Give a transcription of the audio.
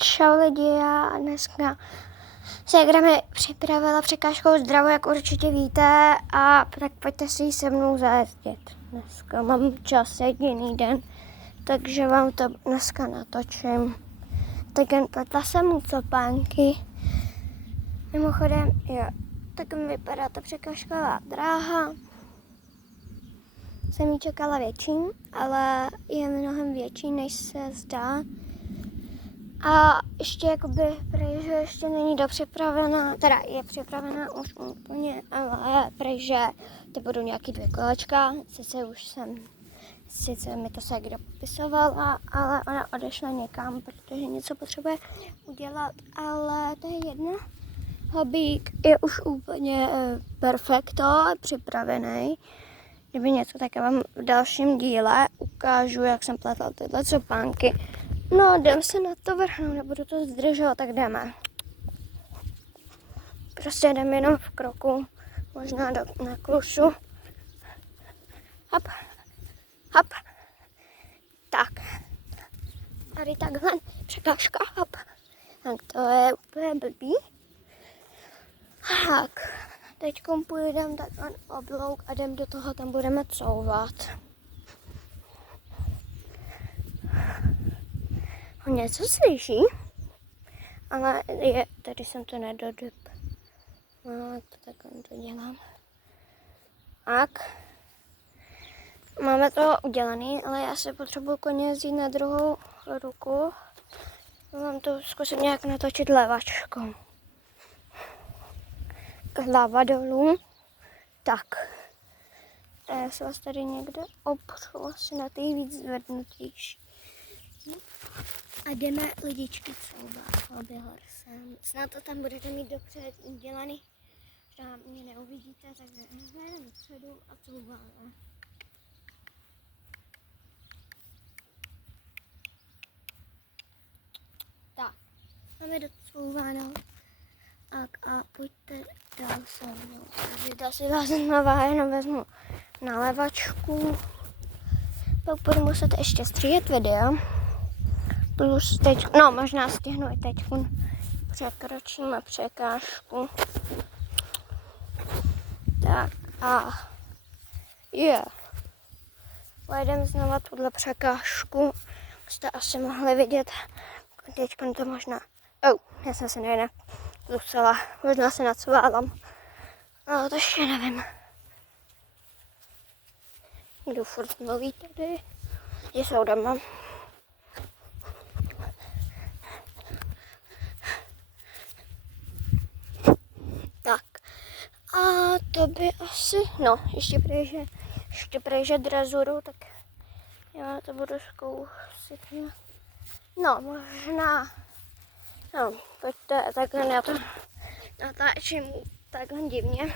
Čau lidi, já dneska ségra mi připravila překážkou zdravo, jak určitě víte, a tak pojďte si ji se mnou zajezdit. Dneska mám čas, jediný den, takže vám to dneska natočím. Tak jen pletla jsem mu copánky. Mimochodem, jo, tak mi vypadá ta překážková dráha. Jsem ji čekala větší, ale je mnohem větší, než se zdá. A ještě jakoby, protože ještě není dopřipravená, teda je připravená už úplně, ale protože to budou nějaký 2 kolečka, sice mi to ségra popisovala, ale ona odešla někam, protože něco potřebuje udělat, ale to je jedno. Hobík je už úplně perfekto, připravený. Kdyby něco, tak já vám v dalším díle ukážu, jak jsem pletla tyhle copánky. No, jdem se na to vrhnout, nebudu to zdržovat, tak jdeme. Prostě jdem jenom v kroku, možná na klusu. Hop, hop. Tak. Tady takhle překážka, hop. Tak to je úplně blbý. Tak, teď půjdeme takhle oblouk a jdem do toho, tam budeme couvat. Něco slyší, ale tady jsem to nedodyp. No, tak to dělám. Tak. Máme to udělaný, ale já se potřebuji koně vzít na druhou ruku. Mám to zkusit nějak natočit levačkou. Hlava dolů. Tak. Já se vás tady někde opřu asi na ty víc zvednutější. A jdeme lidičky couvat, oběhor jsem. Snad to tam budete mít dobře udělaný, že mě neuvidíte, tak jdeme dopředu a couváme. Tak, máme docouváno. Tak a pojďte dál se mnou. Takže si vás znova jenom vezmu na levačku. Pak budu muset ještě stříhat video. Plus teď, no možná stihnu i teď, překročíme překážku. Tak a pojedeme znova tuhle překážku. Jste asi mohli vidět, teď to možná, já jsem se nejde zůstala, možná se nacválám, ale to ještě nevím. Jdu furt nový tady, jsou doma. Tak, a to by asi, no, ještě prejže drezuru, tak já to budu zkoušet. No, možná, no, pojďte, takhle já to natáčím takhle divně.